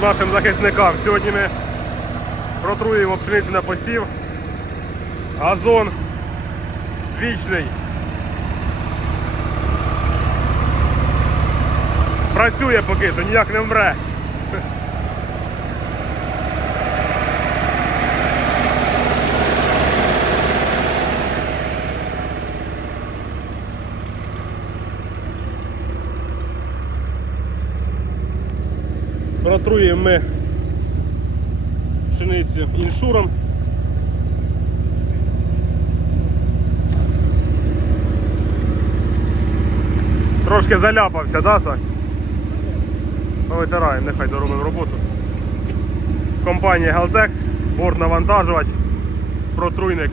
та нашим захисникам. Сьогодні ми протруємо пшеницю на посів. Газон вічний. Працює поки що, ніяк не вмре. Протруємо ми пшеницю іншуром. Трошки заляпався, да, Сань? Ну, витираємо, нехай доробимо роботу. Компанія Галтек, бортнавантажувач, протруйник.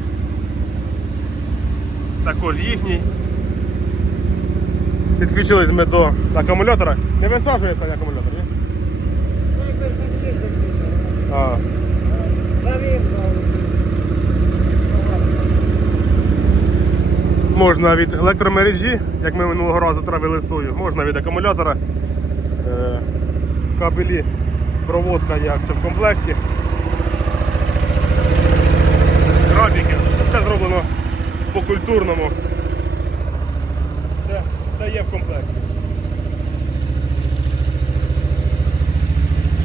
Також їхній. Підключились ми до акумулятора. Не висаджує Саня акумулятор, ні? А, можна від електромережі, як ми минулого разу травили сою, можна від акумулятора. Е, кабелі, проводка як все в комплекті. Графіки. Все зроблено по культурному. Все, все є в комплекті.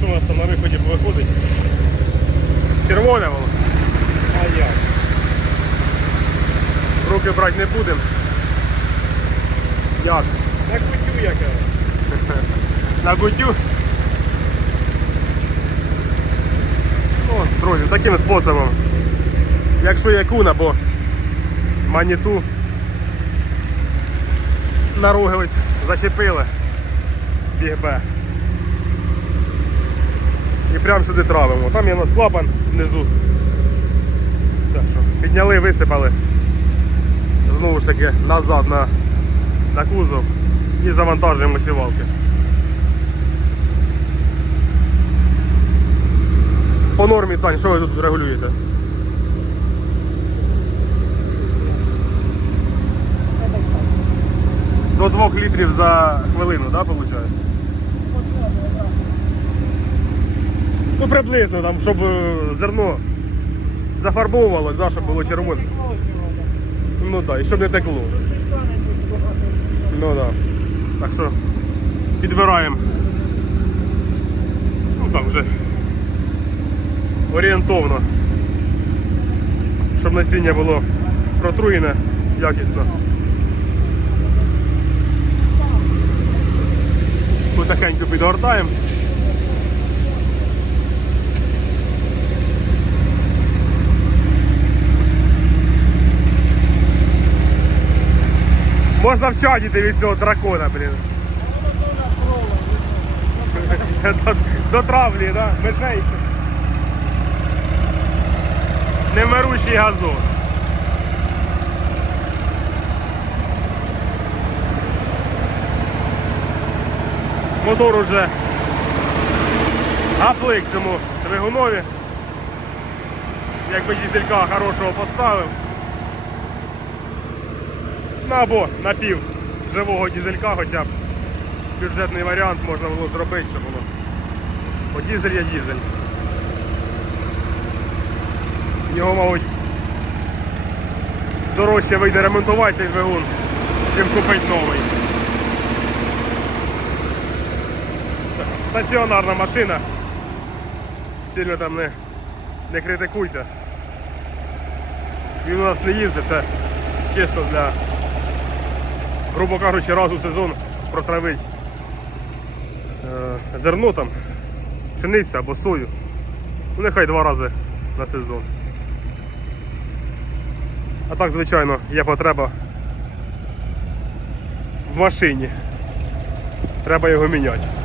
У нас там на виході виходить? Червоне воно. А як? Руки брати не будемо. Як? На кутю яке. На кутю. О, друзі, таким способом. Якщо є кун або маніту на роги ось зачепили. Бігбе. І прямо сюди травимо. Там є у нас клапан внизу. Так що, підняли, висипали. Знову ж таки назад на, на кузов і завантажуємо сівалки. По нормі, Сань, що ви тут регулюєте? До 2 літрів за хвилину, так, да, виходить? Ну приблизно там, щоб е, зерно зафарбовувалось, да, щоб було червоне. Ну так, і щоб не текло. Ну так. Так що підбираємо. Ну так вже орієнтовно. Щоб насіння було протруєне якісно. Потихеньку підгортаємо. Можна вчадіти від цього дракона, блін. До, до травлі, да? Мишей. Немирущий газон. Мотор уже гаплик цьому двигунові. Якби дізелька хорошого поставив. Ну або напів живого дізелька хоча б. Бюджетний варіант можна було зробити, щоб було. Бо дізель є дізель. Його, мабуть, дорожче вийде ремонтувати цей двигун, чим купити новий. Стаціонарна машина. Сильно там не, не критикуйте. Він у нас не їздить, це чисто для, грубо кажучи, раз у сезон протравить е, зерно там, пшениця або сою. Ну нехай два рази на сезон. А так, звичайно, є потреба в машині. Треба його міняти.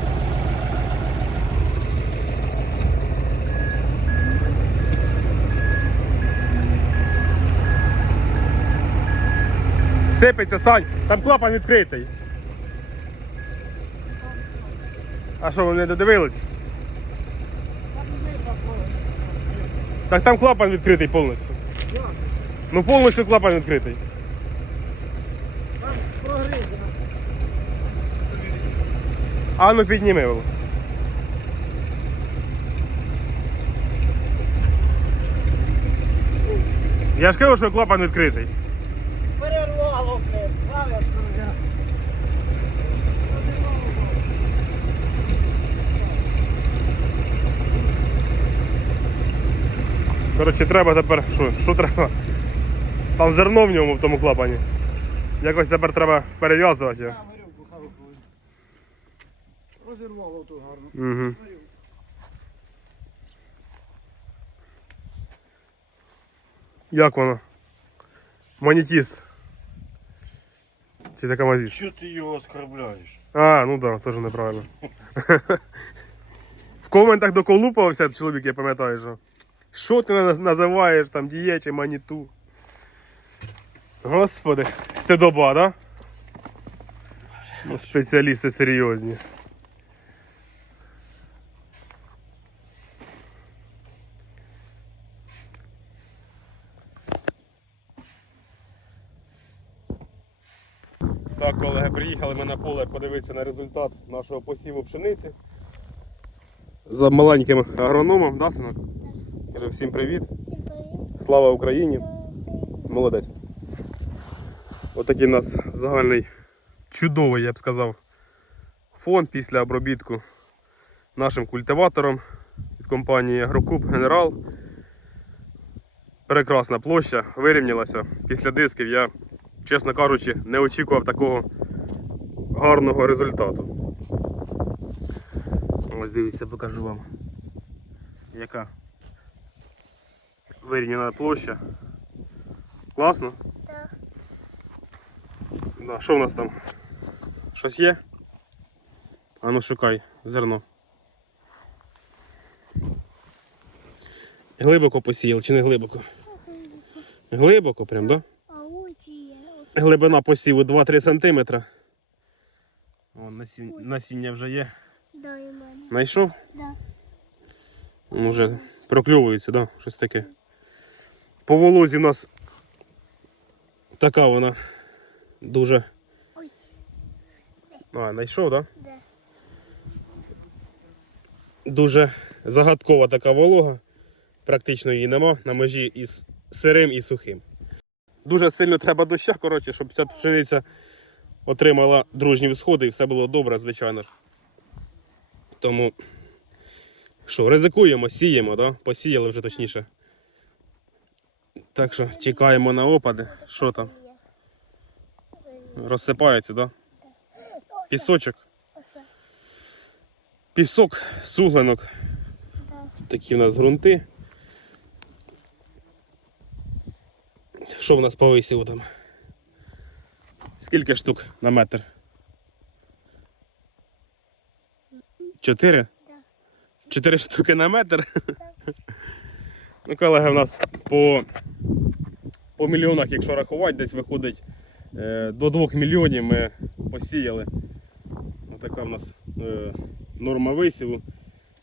Сипеться, Сань, там клапан відкритий. А що, ви не додивились? Так там клапан відкритий повністю. Ну повністю клапан відкритий. А ну підніми. Вов. Я ж кажу, що клапан відкритий. Блин. Зараз вже. Коротше, треба тепер. Що, що треба? Там зерно в ньому в тому клапані. Якось тепер треба перев'язувати. його. Горілку хорошу. Розірвало тут гарно. Угу. Горілку. Як воно? Монетіст. Чи така мазіст? Що ти його оскорбляєш? А, ну да, теж неправильно. В коментах доколупався чоловік, я пам'ятаю, що. Що ти називаєш там дієчі маніту? Господи, стедоба, да? Ну, спеціалісти серйозні. Так, колеги, приїхали ми на поле подивитися на результат нашого посіву пшениці. За маленьким агрономом, да, синок? Каже, всім привіт. Слава Україні! Молодець. Отакий у нас загальний чудовий, я б сказав, фон після обробітку нашим культиватором від компанії Агрокуб Генерал. Прекрасна площа, вирівнялася. Після дисків я, чесно кажучи, не очікував такого гарного результату. Ось дивіться, покажу вам. Яка вирівняна площа. Класно? Так. Да, що в нас там? Щось є? А ну шукай зерно. Глибоко посіяли чи не глибоко? Глибоко прям, да? Глибина посіву 2-3 см. О, насіння, насіння вже є. Дай мене. Знайшов? Да. Він вже прокльовується, да? Щось таке. По волозі у нас така вона дуже. Ось. А, знайшов, так? Да? Да. Дуже загадкова така волога. Практично її нема на межі із сирим і сухим. Дуже сильно треба доща, коротше, щоб ця пшениця отримала дружні всходи і все було добре, звичайно ж. Тому що, ризикуємо, сіємо, да? посіяли вже точніше. Так що чекаємо на опади. Що там? Розсипається, да? Пісочок. Пісок, суглинок. Такі у нас ґрунти. Що в нас по висіву там? Скільки штук на метр? Чотири? Чотири штуки на метр? Ну, колеги, в нас по, по мільйонах, якщо рахувати, десь виходить е, до 2 мільйонів ми посіяли. Отака в нас е, норма висіву.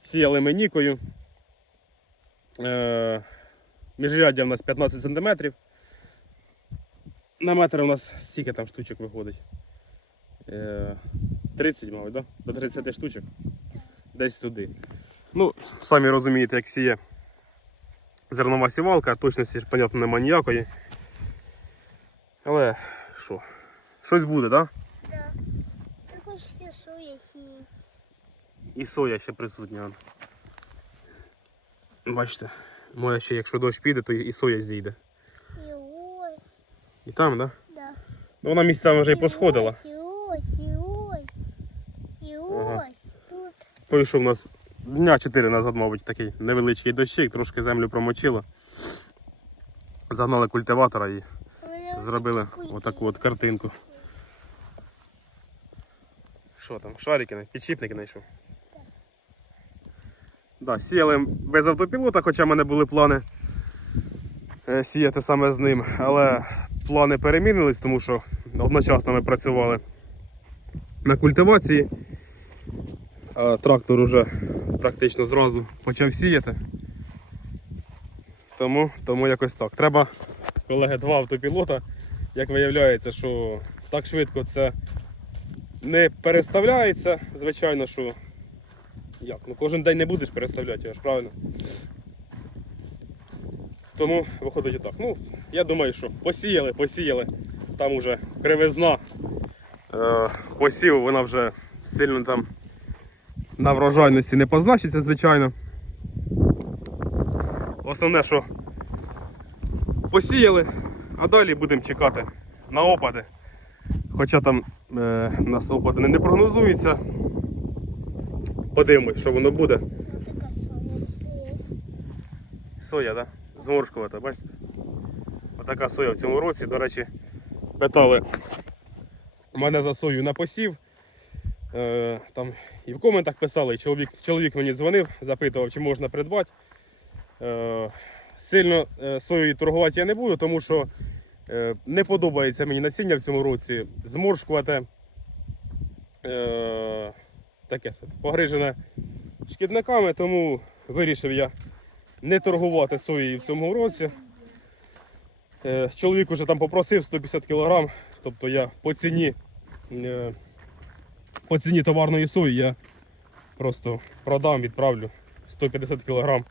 Сіяли ми нікою. Е, міжряддя в нас 15 см. На метр у нас скільки там штучок виходить? Е, 30, мабуть, да? до 30 штучок. Десь туди. Ну, самі розумієте, як сіє зернова сівалка, точності ж, понятно, нема ніякої. Але що? Щось буде, так? Да? Да. Ти хочеш соя сіяти. І соя ще присутня. Бачите, моя ще якщо дощ піде, то і соя зійде. І там, так? Да? Да. Ну вона місцями вже і І посходила. ось, І ось, і ось. І Ага. ось. Тут. Пройшов у нас дня 4 назад, мабуть, такий невеличкий дощик, трошки землю промочило. Загнали культиватора і зробили отаку от картинку. Що там? Шарики, підшипники знайшов. Да, сіяли без автопілота, хоча в мене були плани е, сіяти саме з ним, але плани перемінились, тому що одночасно ми працювали на культивації. Трактор уже практично зразу почав сіяти. Тому, тому якось так. Треба, колеги, два автопілота. Як виявляється, що так швидко це не переставляється, звичайно, що. Як? Ну кожен день не будеш переставляти його ж, правильно? Тому виходить і так. Ну, я думаю, що посіяли, посіяли. Там уже кривизна. Е, посів, вона вже сильно там на врожайності не позначиться, звичайно. Основне, що посіяли, а далі будемо чекати на опади. Хоча там е, нас опади не прогнозуються. Подивимось, що воно буде. Соя. Соя, так? Да? Зморшкувата, бачите? Отака соя в цьому році. До речі, питали мене за сою на посів. Е, там і в коментах писали, і чоловік, чоловік мені дзвонив, запитував, чи можна придбати. Е, сильно е, соєю торгувати я не буду, тому що е, не подобається мені насіння в цьому році. Зморшкувате. Е, таке погрижене шкідниками, тому вирішив я не торгувати соєю в цьому році. Е, Чоловік уже там попросив 150 кг, тобто я по ціні, е, по ціні товарної сої я просто продам, відправлю 150 кг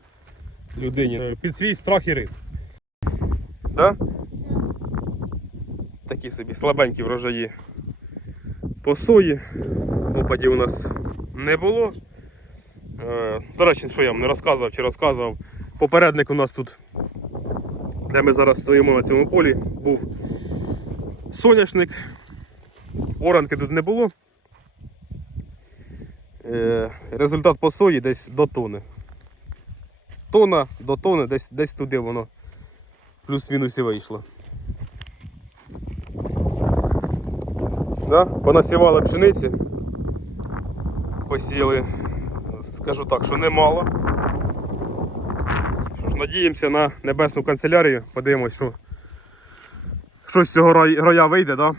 людині е, під свій страх і рис. Да? Такі собі слабенькі врожаї по сої. Опадів у нас не було. До речі, що я вам не розказував чи розказував. Попередник у нас тут, де ми зараз стоїмо на цьому полі, був соняшник. Оранки тут не було. Е, Результат по сої десь до тони. Тона до тони, десь, десь туди воно плюс-мінус і вийшло. Да? Понасівали пшениці. Посіяли, скажу так, що немало. Надіємося на небесну канцелярію, подивимось, що щось з цього роя вийде, да?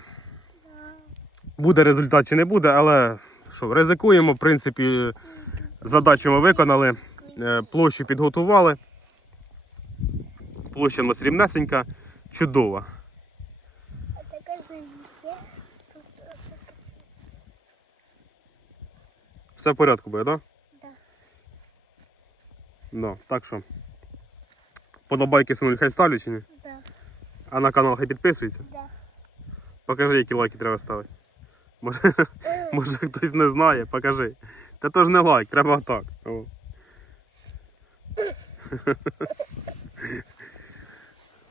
буде результат чи не буде, але що, ризикуємо, в принципі, задачу ми виконали, е, площу підготували. Площа у нас рівнесенька, чудова. Все в порядку буде, так? Да. Да, так що. Подобайки синуль хай ставлять чи ні? Да, А на канал хай підписується. да. Покажи, які лайки треба ставити. Може, може хтось не знає, покажи. Та то ж не лайк, треба так. О.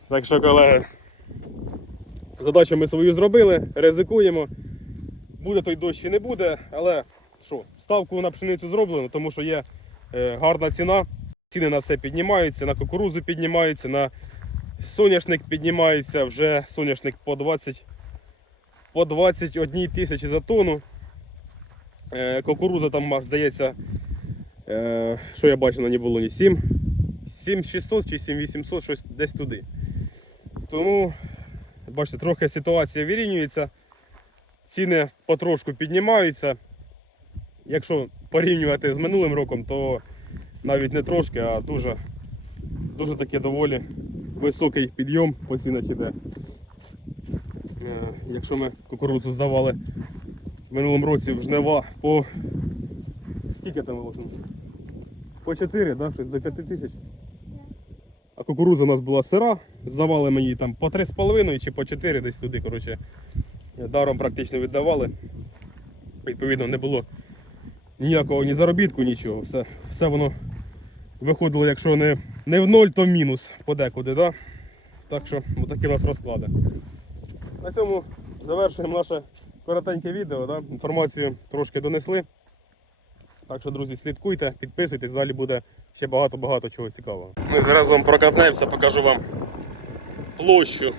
Так що, колеги, задачу ми свою зробили, ризикуємо. Буде той дощ чи не буде, але що, ставку на пшеницю зроблено, тому що є е, гарна ціна. Ціни на все піднімаються, на кукурузу піднімаються, на соняшник піднімається, вже соняшник по 20 по 21 тисячі за тонну. Е, кукуруза там, здається, е, що я бачив на ній було, 7, 7600 чи 7800, щось десь туди. Тому, бачите, трохи ситуація вирівнюється. Ціни потрошку піднімаються. Якщо порівнювати з минулим роком, то навіть не трошки, а дуже, дуже таки доволі високий підйом по цінах іде. Е, Якщо ми кукурудзу здавали в минулому році в жнива по скільки там вилося? По 4, да? щось до 5 тисяч. А кукурудза у нас була сира, здавали мені там по 3,5 чи по 4 десь туди. коротше. Даром практично віддавали. Відповідно, не було ніякого ні заробітку, нічого. Все, все воно виходило, якщо не, не в ноль, то мінус подекуди. Да? Так що такі у нас розклади. На цьому завершуємо наше коротеньке відео. Да? Інформацію трошки донесли. Так що, друзі, слідкуйте, підписуйтесь, далі буде ще багато-багато чого цікавого. Ми зараз вам прокатнемося, покажу вам площу.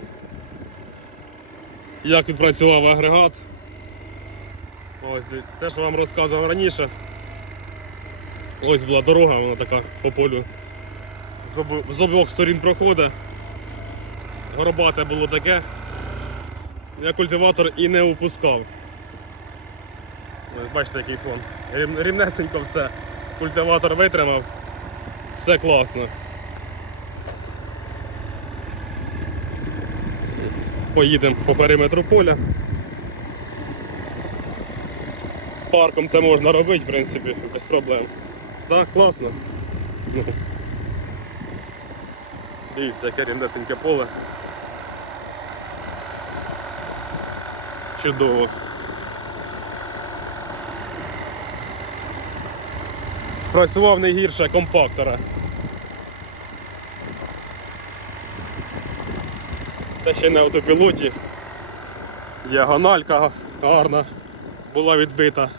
Як відпрацював агрегат. Ось те, що вам розказував раніше. Ось була дорога, вона така по полю з обох- сторін проходить. Горбате було таке. Я культиватор і не опускав. Ось бачите, який фон. Рів- Рівнесенько все. Культиватор витримав. Все класно. Поїдемо по периметру поля. З парком це можна робити, в принципі, без проблем. Так, класно. Ну. Дивіться, яке рівнесеньке поле. Чудово. Працював не гірше компактора. Та ще на автопілоті. Діагональка гарна була відбита.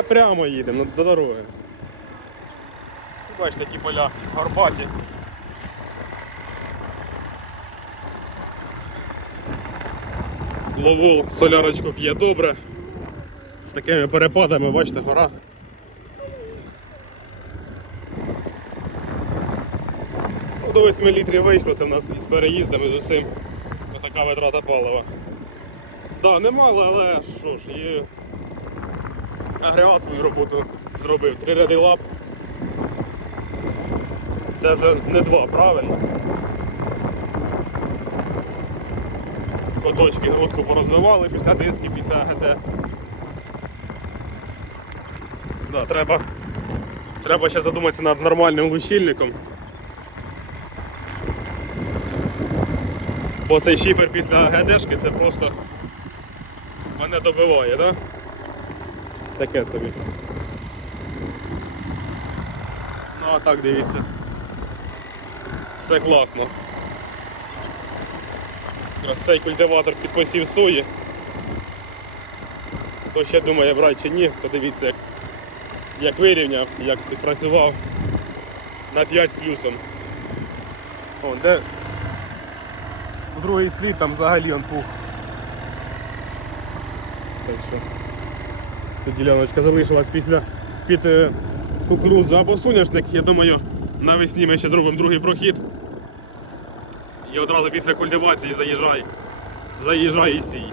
Та прямо їдемо ну, до дороги. Бачите, такі поля горбаті. Ловол солярочку п'є добре. З такими перепадами, бачите, гора. Ну, До 8 літрів вийшло, це в нас із переїздами з усім. Така витрата палива. Так, да, немало, але що ж, і агрегат свою роботу зробив. Три ряди лап. Це вже не два, правильно? Коточки грудку порозвивали після дисків, після АГТ. Да, треба, треба ще задуматися над нормальним лущильником. Бо цей шифер після АГДшки це просто мене добиває, да? Таке собі. Ну а так дивіться. Все класно. Якраз цей культиватор під посів сої. Хто ще думає брати чи ні, то дивіться як, як вирівняв, як підпрацював на 5 з плюсом. О, де другий слід там взагалі он пух. Так що. Тут діляночка залишилась після під е, кукурудзу або соняшник. Я думаю, навесні ми ще зробимо другий прохід. І одразу після культивації заїжджай. Заїжджай і сій.